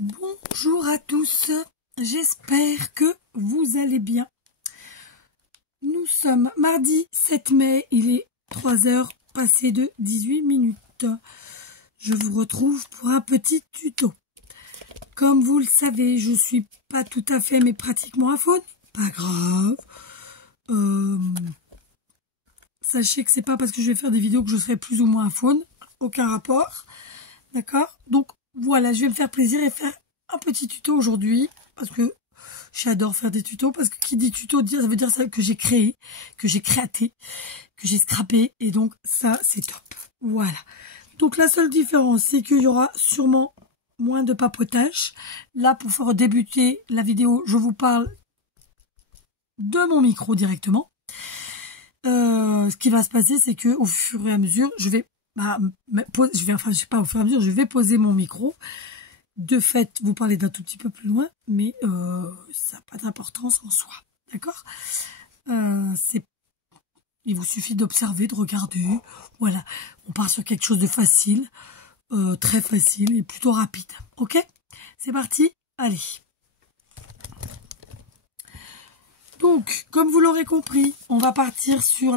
Bonjour à tous, j'espère que vous allez bien. Nous sommes mardi 7 mai, il est 3 heures passées de 18 minutes. Je vous retrouve pour un petit tuto. Comme vous le savez, je suis pas tout à fait mais pratiquement à faune. Pas grave. Sachez que c'est pas parce que je vais faire des vidéos que je serai plus ou moins à faune. Aucun rapport. D'accord? Donc voilà, je vais me faire plaisir et faire un petit tuto aujourd'hui. Parce que j'adore faire des tutos. Parce que qui dit tuto, ça veut dire ça que j'ai créé, que j'ai créaté, que j'ai scrappé. Et donc ça, c'est top. Voilà. Donc la seule différence, c'est qu'il y aura sûrement moins de papotage. Là, pour faire débuter la vidéo, je vous parle de mon micro directement. Ce qui va se passer, c'est que au fur et à mesure, je vais poser mon micro. De fait, vous parlez d'un tout petit peu plus loin, mais ça n'a pas d'importance en soi. D'accord? Il vous suffit d'observer, de regarder. Voilà, on part sur quelque chose de facile, très facile et plutôt rapide. Ok? C'est parti? Allez. Donc, comme vous l'aurez compris, on va partir sur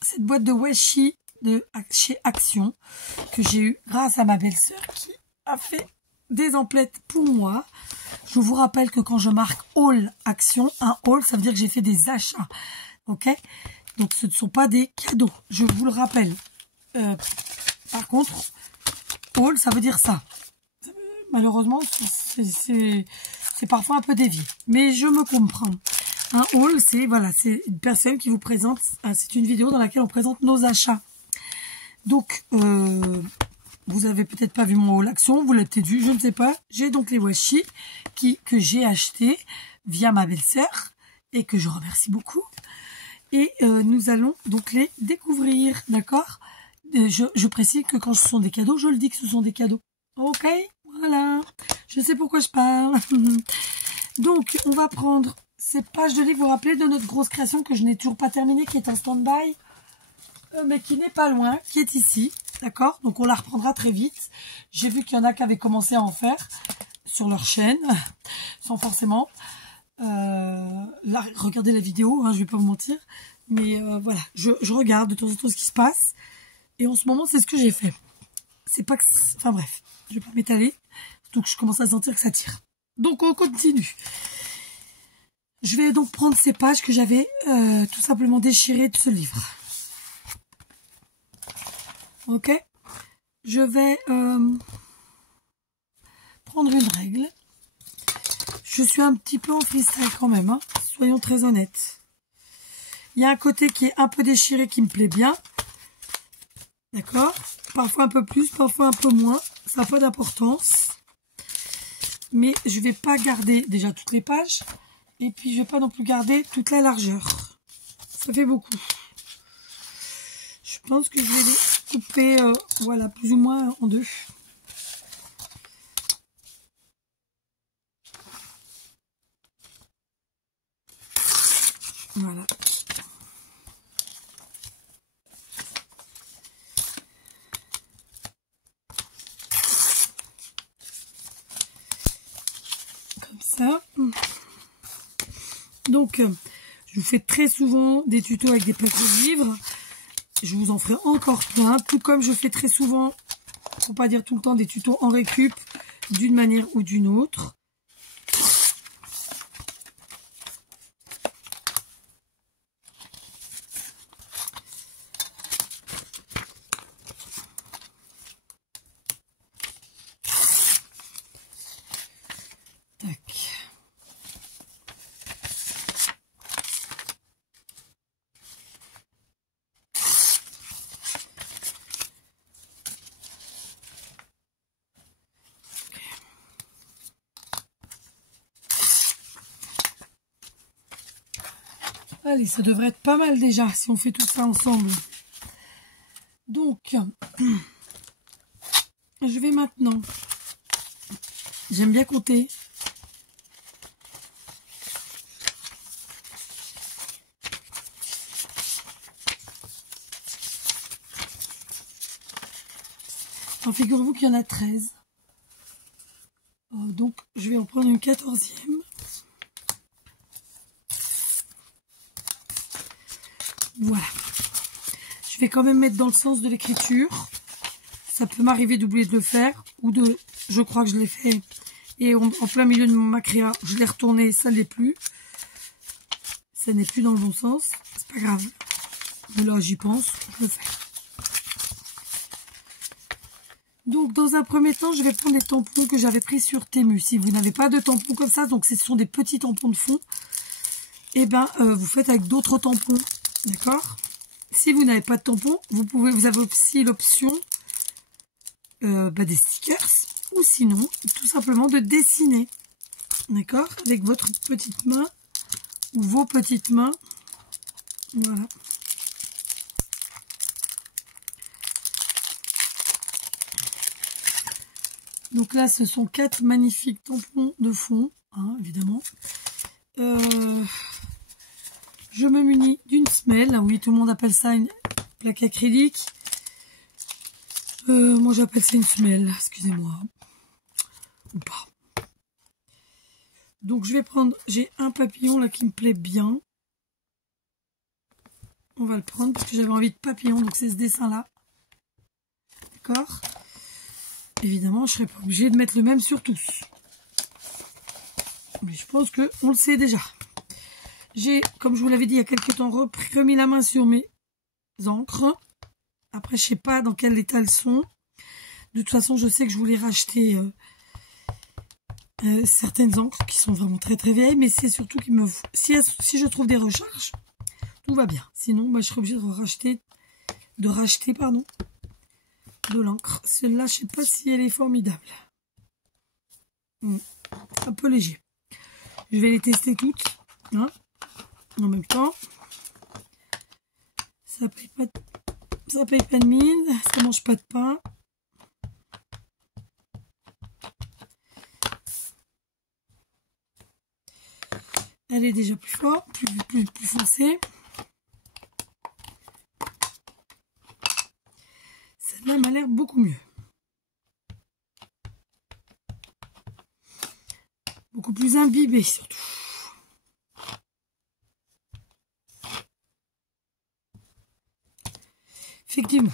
cette boîte de washi de chez Action que j'ai eu grâce à ma belle-sœur qui a fait des emplettes pour moi. Je vous rappelle que quand je marque haul Action, un haul, ça veut dire que j'ai fait des achats. Ok? Donc, ce ne sont pas des cadeaux. Je vous le rappelle. Par contre, haul, ça veut dire ça. Malheureusement, c'est parfois un peu dévié. Mais je me comprends. Un haul, c'est une personne qui vous présente, c'est une vidéo dans laquelle on présente nos achats. Donc, vous avez peut-être pas vu mon haul Action, vous l'avez peut-être vu, je ne sais pas. J'ai donc les washi que j'ai achetés via ma belle-sœur et que je remercie beaucoup. Et nous allons donc les découvrir, d'accord? Je précise que quand ce sont des cadeaux, je le dis que ce sont des cadeaux. Ok, voilà. Je sais pourquoi je parle. Donc, on va prendre ces pages de livres, vous vous rappelez de notre grosse création que je n'ai toujours pas terminée, qui est en stand-by, mais qui n'est pas loin, qui est ici, d'accord? Donc on la reprendra très vite. J'ai vu qu'il y en a qui avaient commencé à en faire sur leur chaîne, sans forcément. Là, regardez la vidéo, hein, je vais pas vous mentir, mais voilà, je regarde de temps en temps ce qui se passe, et en ce moment, c'est ce que j'ai fait. C'est pas que... Enfin bref, je vais pas m'étaler, surtout que je commence à sentir que ça tire. Donc on continue. Je vais donc prendre ces pages que j'avais tout simplement déchirées de ce livre. Ok? Je vais prendre une règle. Je suis un petit peu en freestyle quand même, hein, soyons très honnêtes. Il y a un côté qui est un peu déchiré qui me plaît bien. D'accord? Parfois un peu plus, parfois un peu moins. Ça n'a pas d'importance. Mais je ne vais pas garder déjà toutes les pages. Et puis, je ne vais pas non plus garder toute la largeur. Ça fait beaucoup. Je pense que je vais les couper, voilà, plus ou moins en deux. Voilà. Comme ça. Donc, je vous fais très souvent des tutos avec des pages de livres. Je vous en ferai encore plein. Tout comme je fais très souvent, pour pas dire tout le temps, des tutos en récup d'une manière ou d'une autre. Tac. Allez, ça devrait être pas mal déjà si on fait tout ça ensemble. Donc, je vais maintenant, j'aime bien compter. Alors, figurez-vous qu'il y en a 13. Donc je vais en prendre une 14e. Voilà. Je vais quand même mettre dans le sens de l'écriture. Ça peut m'arriver d'oublier de le faire. Ou de... Je crois que je l'ai fait. Et en plein milieu de ma créa, je l'ai retourné. Ça ne l'est plus. Ça n'est plus dans le bon sens. C'est pas grave. Mais là, j'y pense. Je le fais. Donc, dans un premier temps, je vais prendre des tampons que j'avais pris sur Temu. Si vous n'avez pas de tampons comme ça, donc ce sont des petits tampons de fond, et ben, vous faites avec d'autres tampons. D'accord? Si vous n'avez pas de tampons, vous avez aussi l'option des stickers, ou sinon, tout simplement de dessiner. D'accord? Avec votre petite main, ou vos petites mains. Voilà. Donc là, ce sont 4 magnifiques tampons de fond, hein, évidemment. Je me munis d'une semelle. Ah oui, tout le monde appelle ça une plaque acrylique. Moi, j'appelle ça une semelle, excusez-moi. Ou pas. Donc, je vais prendre... J'ai un papillon là qui me plaît bien. On va le prendre parce que j'avais envie de papillon, donc c'est ce dessin-là. D'accord ? Évidemment, je ne serai pas obligée de mettre le même sur tous. Mais je pense qu'on le sait déjà. J'ai, comme je vous l'avais dit il y a quelques temps, remis la main sur mes encres. Après, je ne sais pas dans quel état elles sont. De toute façon, je sais que je voulais racheter certaines encres qui sont vraiment très très vieilles. Mais c'est surtout qu'il me faut... Si je trouve des recharges, tout va bien. Sinon, je serai obligée de racheter de l'encre. Celle-là, je sais pas si elle est formidable. Un peu léger. Je vais les tester toutes. Hein, en même temps. Ça paye pas de mine. Ça mange pas de pain. Elle est déjà plus forte, plus foncée. Celle-là m'a l'air beaucoup mieux. Beaucoup plus imbibée surtout. Effectivement.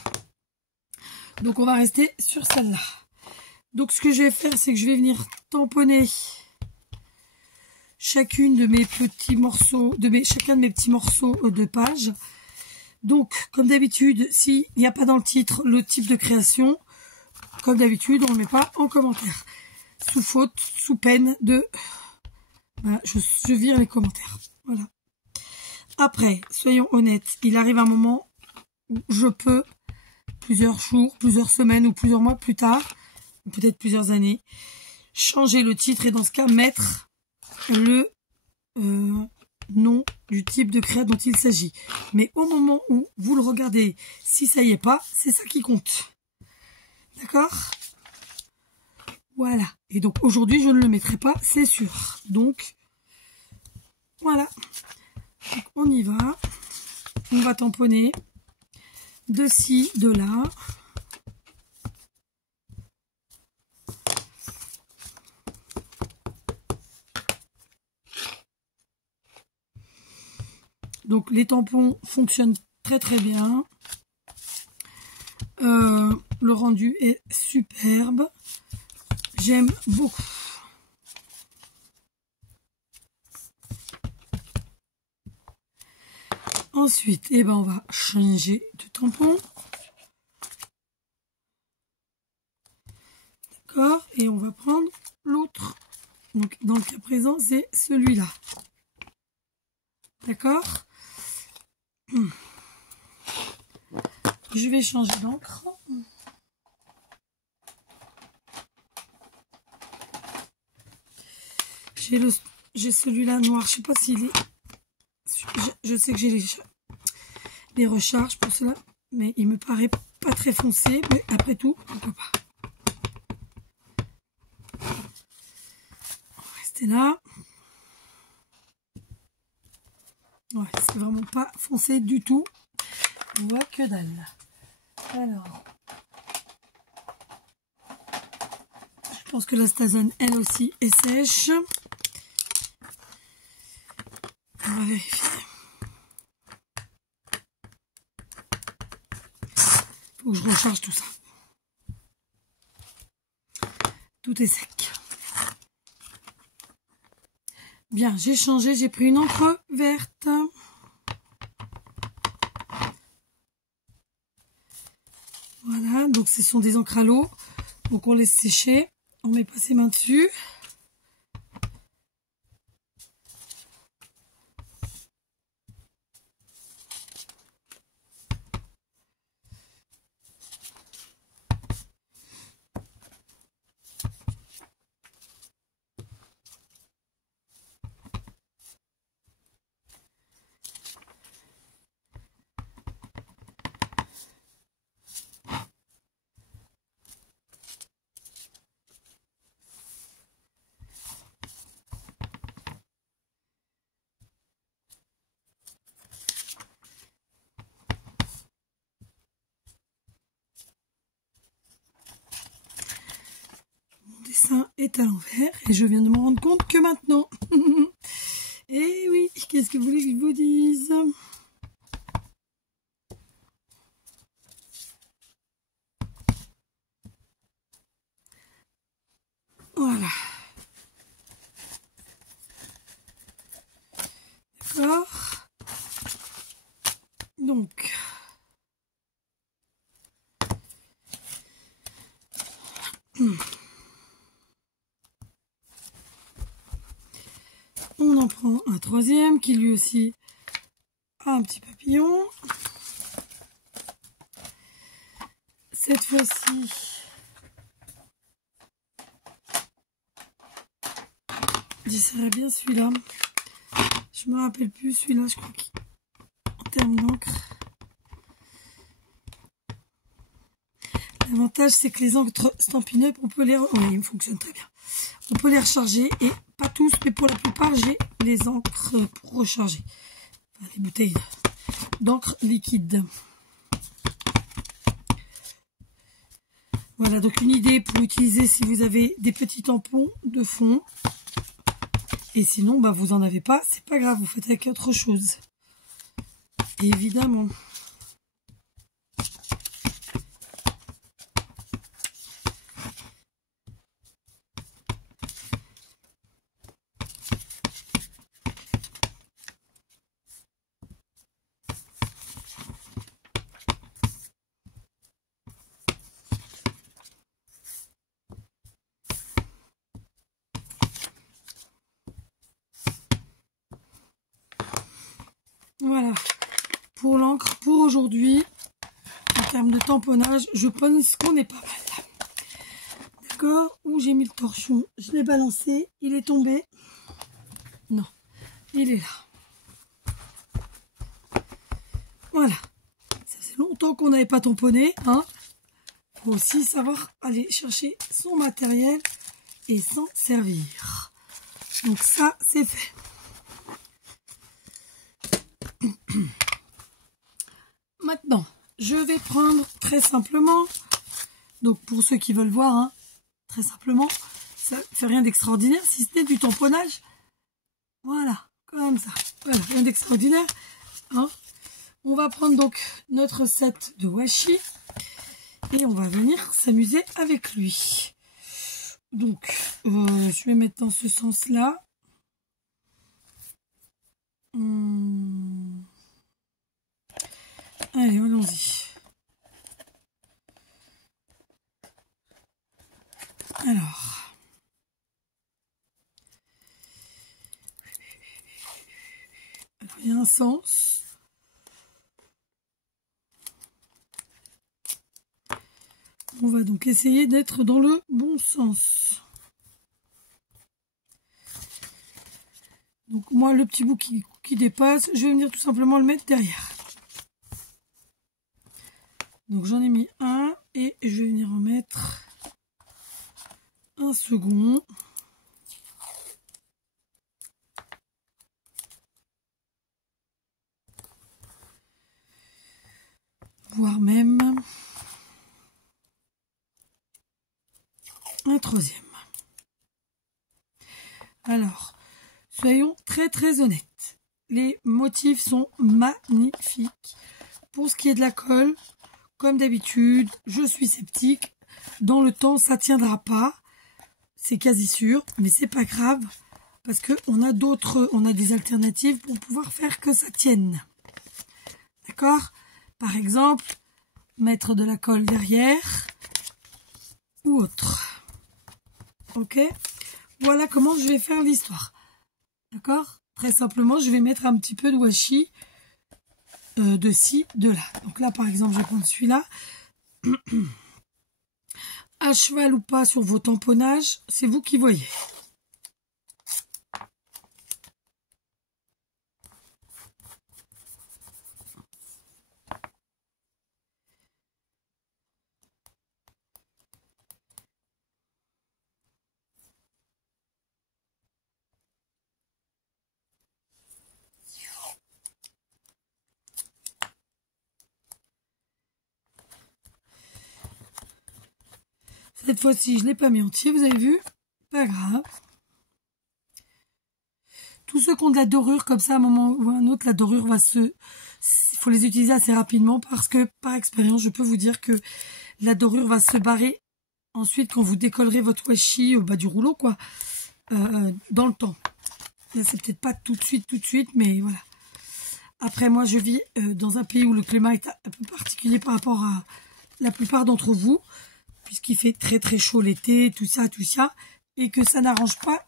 Donc on va rester sur celle-là. Donc ce que je vais faire, c'est que je vais venir tamponner chacune de mes petits morceaux, chacun de mes petits morceaux de page. Donc, comme d'habitude, s'il n'y a pas dans le titre le type de création, comme d'habitude, on ne le met pas en commentaire. Sous faute, sous peine de... Voilà, je vire les commentaires. Voilà. Après, soyons honnêtes, il arrive un moment où je peux, plusieurs jours, plusieurs semaines ou plusieurs mois plus tard, ou peut-être plusieurs années, changer le titre et dans ce cas, mettre le nom du type de créa dont il s'agit. Mais au moment où vous le regardez, si ça y est pas, c'est ça qui compte. D'accord ? Voilà. Et donc aujourd'hui, je ne le mettrai pas, c'est sûr. Donc, voilà. Donc, on y va. On va tamponner de ci, de là. Donc les tampons fonctionnent très très bien. Le rendu est superbe. J'aime beaucoup. Ensuite, on va changer de tampon. D'accord. Et on va prendre l'autre. Donc dans le cas présent, c'est celui-là. D'accord. Je vais changer d'encre. J'ai celui-là noir. Je sais pas s'il est... Je sais que j'ai les recharges pour cela, mais il me paraît pas très foncé. Mais après tout, pourquoi pas. On va rester là. Ouais, c'est vraiment pas foncé du tout. On voit que dalle. Alors, je pense que la Stazone, elle aussi, est sèche. On va vérifier. Faut que je recharge tout ça. Tout est sec. Bien, j'ai changé, j'ai pris une encre verte. Voilà, donc ce sont des encres à l'eau. Donc on laisse sécher. On met pas ses mains dessus. Dessin est à l'envers et je viens de me rendre compte que maintenant. Et oui, qu'est-ce que vous voulez que je vous dise? Voilà. D'accord. Donc. On en prend un troisième qui lui aussi a un petit papillon. Cette fois-ci, j'essaierai bien celui-là. Je me rappelle plus celui-là, je crois qu'en termes d'encre. L'avantage, c'est que les encres Stampin' Up, on peut les... Oui, il fonctionne très bien. On peut les recharger et pas tous, mais pour la plupart, j'ai les encres pour recharger. Enfin, les bouteilles d'encre liquide. Voilà, donc une idée pour utiliser si vous avez des petits tampons de fond. Et sinon, bah, vous en avez pas, c'est pas grave, vous faites avec autre chose. Évidemment. Voilà, pour l'encre, pour aujourd'hui, en termes de tamponnage, je pense qu'on est pas mal. D'accord, où j'ai mis le torchon, je l'ai balancé, il est tombé. Non, il est là. Voilà, ça fait longtemps qu'on n'avait pas tamponné, hein. Faut aussi savoir aller chercher son matériel et s'en servir. Donc ça, c'est fait. Maintenant, je vais prendre très simplement, donc pour ceux qui veulent voir, hein, très simplement, ça ne fait rien d'extraordinaire, si ce n'est du tamponnage. Voilà, comme ça. Voilà, rien d'extraordinaire. Hein. On va prendre donc notre set de washi et on va venir s'amuser avec lui. Donc, je vais mettre dans ce sens-là. Allez, allons-y. Alors, il y a un sens. On va donc essayer d'être dans le bon sens. Donc moi, le petit bout qui dépasse, je vais venir tout simplement le mettre derrière. Donc j'en ai mis un et je vais venir en mettre un second. Voire même un troisième. Alors, soyons très très honnêtes. Les motifs sont magnifiques. Pour ce qui est de la colle, comme d'habitude, je suis sceptique. Dans le temps, ça tiendra pas. C'est quasi sûr, mais c'est pas grave. Parce qu'on a on a des alternatives pour pouvoir faire que ça tienne. D'accord? Par exemple, mettre de la colle derrière ou autre. Ok? Voilà comment je vais faire l'histoire. D'accord? Très simplement, je vais mettre un petit peu de washi de ci, de là. Donc là, par exemple, je vais prendre celui-là. À cheval ou pas sur vos tamponnages, c'est vous qui voyez. Cette fois-ci, je ne l'ai pas mis entier, vous avez vu? Pas grave. Tous ceux qui ont de la dorure comme ça, à un moment ou à un autre, la dorure va se... Il faut les utiliser assez rapidement parce que, par expérience, je peux vous dire que la dorure va se barrer ensuite quand vous décollerez votre washi au bas du rouleau, quoi, dans le temps. Là, c'est peut-être pas tout de suite, mais voilà. Après, moi, je vis dans un pays où le climat est un peu particulier par rapport à la plupart d'entre vous, puisqu'il fait très très chaud l'été, tout ça, et que ça n'arrange pas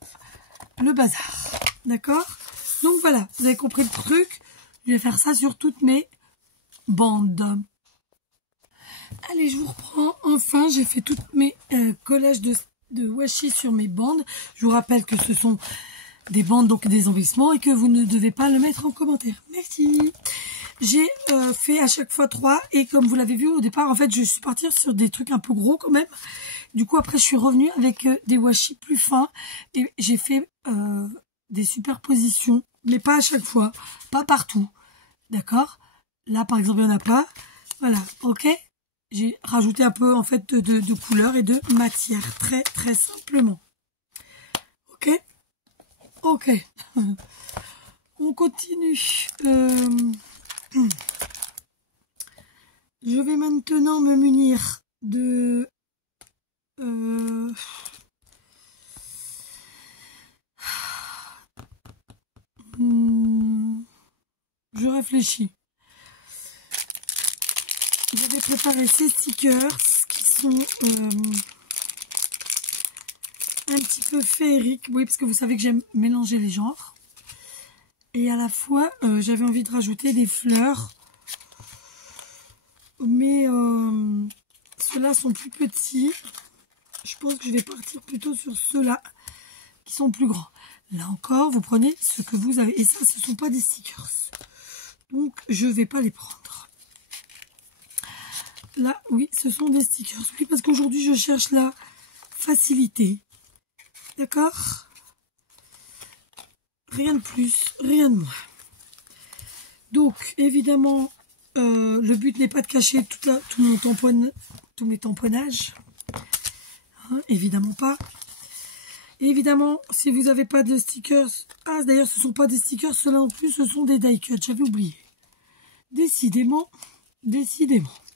le bazar. D'accord? Donc voilà, vous avez compris le truc. Je vais faire ça sur toutes mes bandes. Allez, je vous reprends. Enfin, j'ai fait toutes mes collages de washi sur mes bandes. Je vous rappelle que ce sont des bandes, donc des envissements, et que vous ne devez pas le mettre en commentaire. Merci. J'ai fait à chaque fois 3, et comme vous l'avez vu au départ, en fait, je suis partie sur des trucs un peu gros quand même. Du coup, après, je suis revenue avec des washi plus fins, et j'ai fait des superpositions, mais pas à chaque fois, pas partout. D'accord? Là, par exemple, il n'y en a pas. Voilà, ok? J'ai rajouté un peu, en fait, de couleur et de matière, très, très simplement. Ok? Ok. On continue. Je vais maintenant me munir de... Je réfléchis. J'avais préparé ces stickers qui sont un petit peu féeriques. Oui, parce que vous savez que j'aime mélanger les genres. Et à la fois, j'avais envie de rajouter des fleurs. Mais ceux-là sont plus petits. Je pense que je vais partir plutôt sur ceux-là qui sont plus grands. Là encore, vous prenez ce que vous avez. Et ça, ce ne sont pas des stickers. Donc, je ne vais pas les prendre. Là, oui, ce sont des stickers. Oui, parce qu'aujourd'hui, je cherche la facilité. D'accord? Rien de plus, rien de moins. Donc, évidemment, le but n'est pas de cacher tous mes tamponnages. Hein, évidemment pas. Et évidemment, si vous n'avez pas de stickers... Ah, d'ailleurs, ce ne sont pas des stickers, ceux-là en plus, ce sont des die cuts. J'avais oublié. Décidément.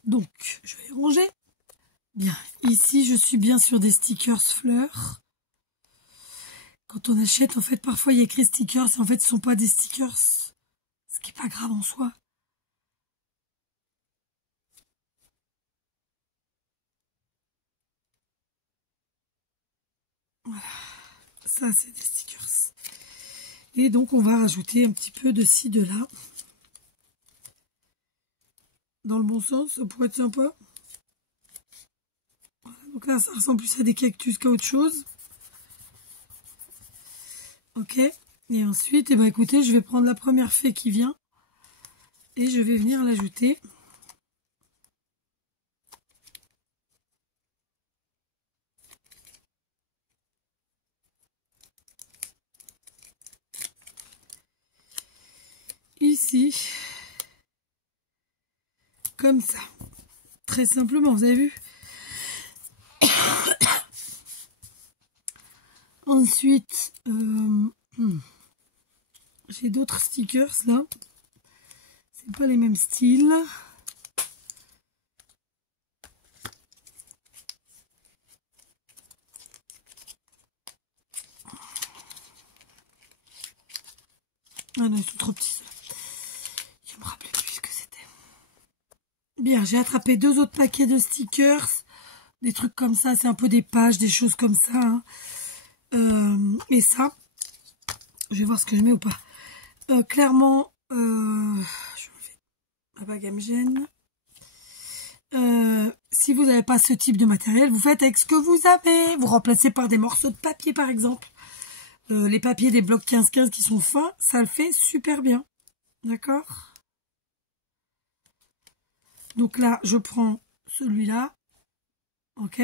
Donc, je vais les ranger. Bien, ici, je suis bien sur des stickers fleurs. Quand on achète, en fait, parfois, il y a écrit stickers. Et en fait, ce ne sont pas des stickers. Ce qui n'est pas grave en soi. Voilà. Ça, c'est des stickers. Et donc, on va rajouter un petit peu de ci, de là. Dans le bon sens, ça pourrait être sympa. Voilà. Donc là, ça ressemble plus à des cactus qu'à autre chose. Ok. Et ensuite, eh ben, écoutez, je vais prendre la première fée qui vient. Et je vais venir l'ajouter. Ici. Comme ça. Très simplement, vous avez vu? Ensuite, j'ai d'autres stickers là. C'est pas les mêmes styles. Ah non, ils sont trop petits. Je me rappelais plus ce que c'était. Bien, j'ai attrapé 2 autres paquets de stickers. Des trucs comme ça, c'est un peu des pages, des choses comme ça. Hein. Et ça, je vais voir ce que je mets ou pas. Clairement, je me fais ma bague à me gêne. Si vous n'avez pas ce type de matériel, vous faites avec ce que vous avez. Vous remplacez par des morceaux de papier, par exemple. Les papiers des blocs 15-15 qui sont fins, ça le fait super bien. D'accord? Donc là, je prends celui-là. Ok?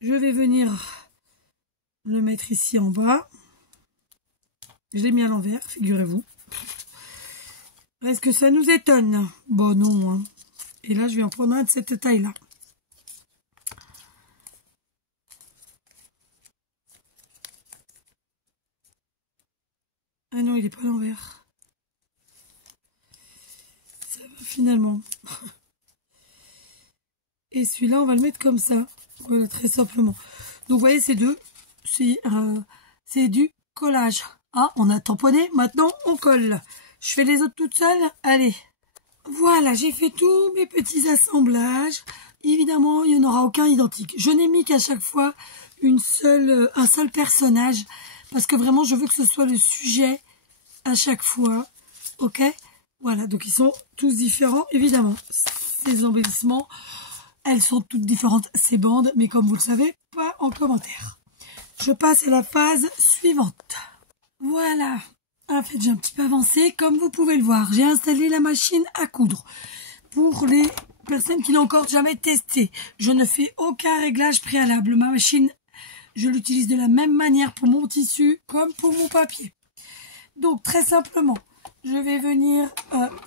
Je vais venir le mettre ici en bas. Je l'ai mis à l'envers, figurez-vous. Est-ce que ça nous étonne? Bon, non. Hein. Et là, je vais en prendre un de cette taille-là. Ah non, il n'est pas à l'envers. Ça va finalement. Et celui-là, on va le mettre comme ça. Voilà, très simplement. Donc, vous voyez, ces deux, c'est du collage. Ah, on a tamponné. Maintenant, on colle. Je fais les autres toute seule. Allez. Voilà, j'ai fait tous mes petits assemblages. Évidemment, il n'y en aura aucun identique. Je n'ai mis qu'à chaque fois un seul personnage. Parce que vraiment, je veux que ce soit le sujet à chaque fois. Ok? Voilà, donc ils sont tous différents, évidemment. Ces embellissements, elles sont toutes différentes, ces bandes. Mais comme vous le savez, pas en commentaire. Je passe à la phase suivante. Voilà. En fait, j'ai un petit peu avancé. Comme vous pouvez le voir, j'ai installé la machine à coudre. Pour les personnes qui n'ont encore jamais testé, je ne fais aucun réglage préalable. Ma machine, je l'utilise de la même manière pour mon tissu comme pour mon papier. Donc, très simplement, je vais venir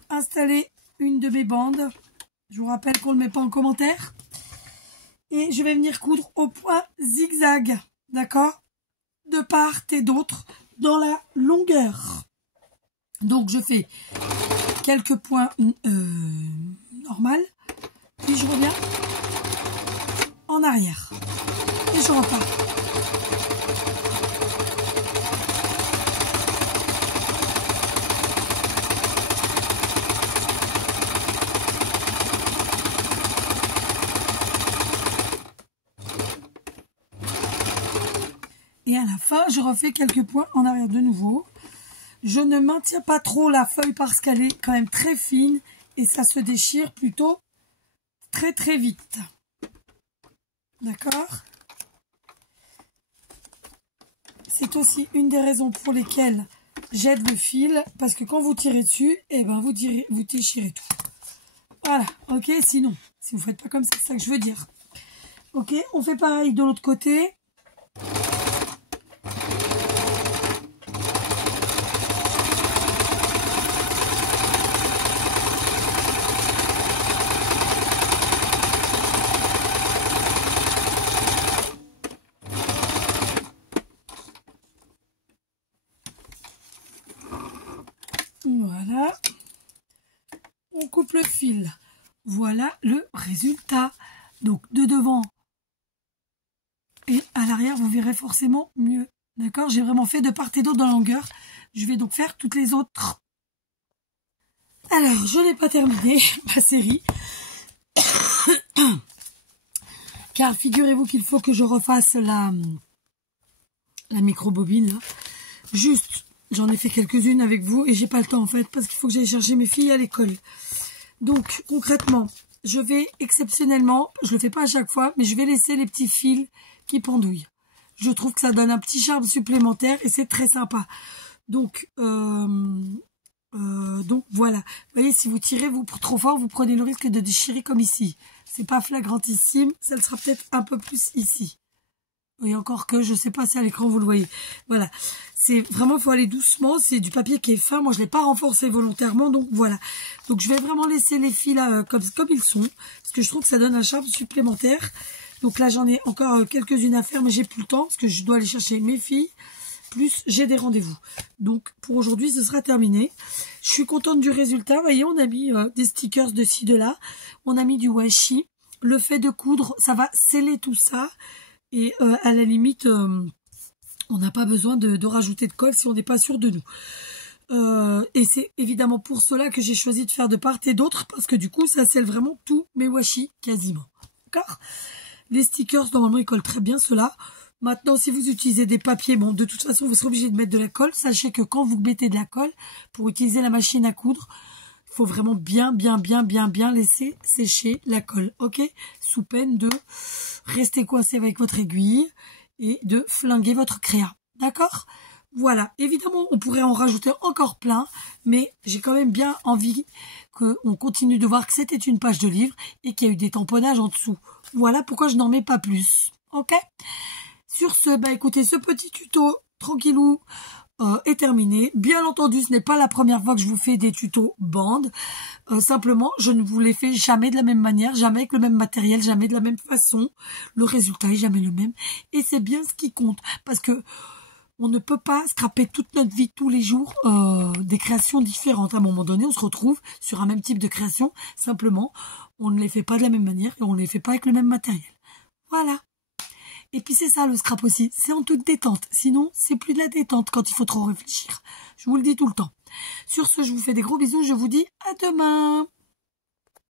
installer une de mes bandes. Je vous rappelle qu'on ne le met pas en commentaire. Et je vais venir coudre au point zigzag. D'accord? De part et d'autre dans la longueur. Donc, je fais quelques points normal. Puis je reviens en arrière. Et je repars. Et à la fin, je refais quelques points en arrière de nouveau. Je ne maintiens pas trop la feuille parce qu'elle est quand même très fine et ça se déchire plutôt très très vite. D'accord? C'est aussi une des raisons pour lesquelles j'aide le fil, parce que quand vous tirez dessus, eh ben vous déchirez tout. Voilà, ok? Sinon, si vous ne faites pas comme ça, c'est ça que je veux dire. Ok, on fait pareil de l'autre côté. Voilà. On coupe le fil. Voilà le résultat. Donc de devant et à l'arrière, vous verrez forcément mieux. D'accord? J'ai vraiment fait de part et d'autre dans la longueur. Je vais donc faire toutes les autres. Alors, je n'ai pas terminé ma série. Car figurez-vous qu'il faut que je refasse la micro-bobine. Là. Juste, j'en ai fait quelques-unes avec vous et j'ai pas le temps en fait parce qu'il faut que j'aille chercher mes filles à l'école. Donc, concrètement, je vais exceptionnellement, je le fais pas à chaque fois, mais je vais laisser les petits fils qui pendouillent. Je trouve que ça donne un petit charme supplémentaire et c'est très sympa. Donc voilà. Vous voyez, si vous tirez vous trop fort, vous prenez le risque de déchirer comme ici. C'est pas flagrantissime, ça le sera peut-être un peu plus ici. Et encore que, je sais pas si à l'écran vous le voyez. Voilà. C'est vraiment, il faut aller doucement. C'est du papier qui est fin. Moi, je l'ai pas renforcé volontairement. Donc, voilà. Donc, je vais vraiment laisser les fils là, comme ils sont. Parce que je trouve que ça donne un charme supplémentaire. Donc là, j'en ai encore quelques-unes à faire, mais j'ai plus le temps parce que je dois aller chercher mes filles. Plus, j'ai des rendez-vous. Donc, pour aujourd'hui, ce sera terminé. Je suis contente du résultat. Vous voyez, on a mis des stickers de ci, de là. On a mis du washi. Le fait de coudre, ça va sceller tout ça. Et à la limite, on n'a pas besoin de rajouter de colle si on n'est pas sûr de nous. Et c'est évidemment pour cela que j'ai choisi de faire de part et d'autre, parce que du coup, ça scelle vraiment tous mes washi, quasiment. D'accord? Les stickers, normalement, ils collent très bien, ceux-là. Maintenant, si vous utilisez des papiers, bon, de toute façon, vous serez obligé de mettre de la colle. Sachez que quand vous mettez de la colle, pour utiliser la machine à coudre, il faut vraiment bien laisser sécher la colle, ok? Sous peine de rester coincé avec votre aiguille et de flinguer votre créa, d'accord? Voilà, évidemment, on pourrait en rajouter encore plein, mais j'ai quand même bien envie qu'on continue de voir que c'était une page de livre et qu'il y a eu des tamponnages en dessous. Voilà pourquoi je n'en mets pas plus, ok? Sur ce, bah écoutez, ce petit tuto tranquillou est terminé. Bien entendu, ce n'est pas la première fois que je vous fais des tutos bandes. Simplement, je ne vous les fais jamais de la même manière, jamais avec le même matériel, jamais de la même façon. Le résultat est jamais le même. Et c'est bien ce qui compte. Parce que on ne peut pas scraper toute notre vie tous les jours des créations différentes. À un moment donné, on se retrouve sur un même type de création. Simplement, on ne les fait pas de la même manière et on ne les fait pas avec le même matériel. Voilà. Et puis c'est ça le scrap aussi, c'est en toute détente. Sinon, c'est plus de la détente quand il faut trop réfléchir. Je vous le dis tout le temps. Sur ce, je vous fais des gros bisous, je vous dis à demain.